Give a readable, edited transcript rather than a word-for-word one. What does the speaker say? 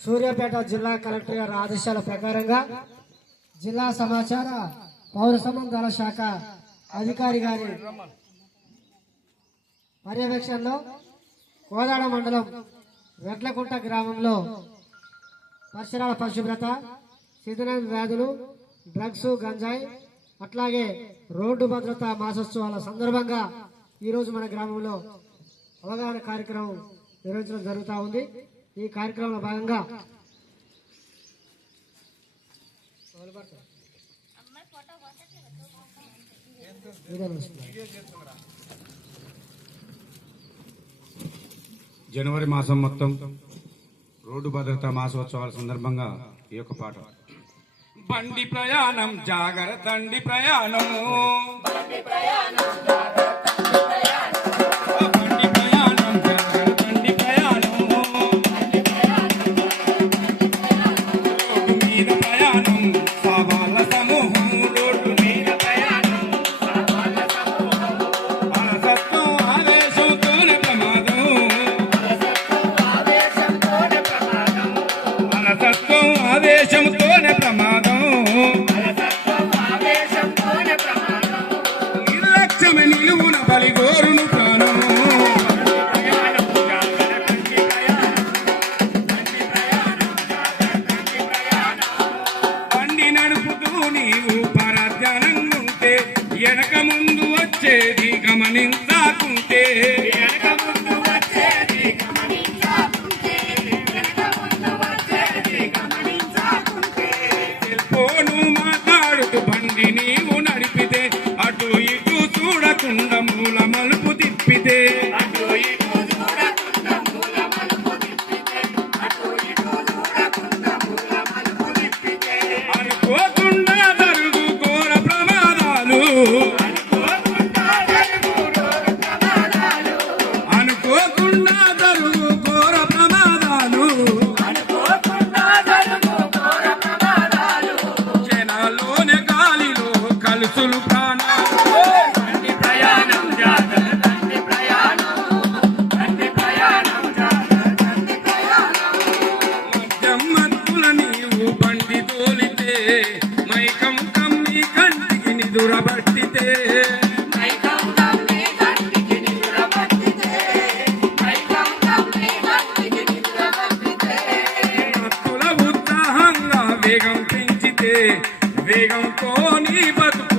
సూర్యాపేట జిల్లా కలెక్టర్ గారి ఆదేశాల ప్రకారంగా జిల్లా సమాచార పౌర సంబంధాల శాఖ అధికారి గారి పర్యవేక్షణలో కోదాడ మండలం వెట్లకుంట గ్రామంలో పరిసరాల పరిశుభ్రత, శిథిలాల వ్యాధులు, డ్రగ్స్, గంజాయి అట్లాగే రోడ్డు భద్రతా మాసోత్సవాల సందర్భంగా ఈరోజు మన గ్రామంలో అవగాహన కార్యక్రమం నిర్వహించడం జరుగుతూ ఉంది. ఈ కార్యక్రమంలో భాగంగా జనవరి మాసం మొత్తం రోడ్డు భద్రతా మాసోత్సవాల సందర్భంగా ఈ యొక్క పాట. బండి ప్రయాణం జాగ్రత్త, బండి ప్రయాణం ఆవేశంతోనే ప్రమాదం, నిర్లక్ష్యమే నిలువున బలిగోరును ప్రాణం. బండి నడుపుతూ నీవు పరధ్యానంగుంటే వెనక ముందు వచ్చేది గమనించాకుంటే, బండి నీవు నడిపితే అటు ఇటు చూడకుండా మూల మలుపు తిప్పితే, అనుకోకుండా జరుగు ఘోర ప్రమాదాలు, అనుకోకుండా జరుగు ఘోర ప్రమాదాలు, జనాల్లోనే గాలిలో కలుసులు ప్రాణాలు. బండి ప్రయాణం జాగ్రత్త, బండి ప్రయాణం, బండి ప్రయాణం జాగ్రత్త, బండి ప్రయాణం. మద్యం మత్తుల నీవు బండి తోలితే మైకం కమ్మి కంటికి నిదురబట్టితే, మత్తుల ఉత్సాహంగా వేగం పెంచితే వేగంతో నీ బతుకు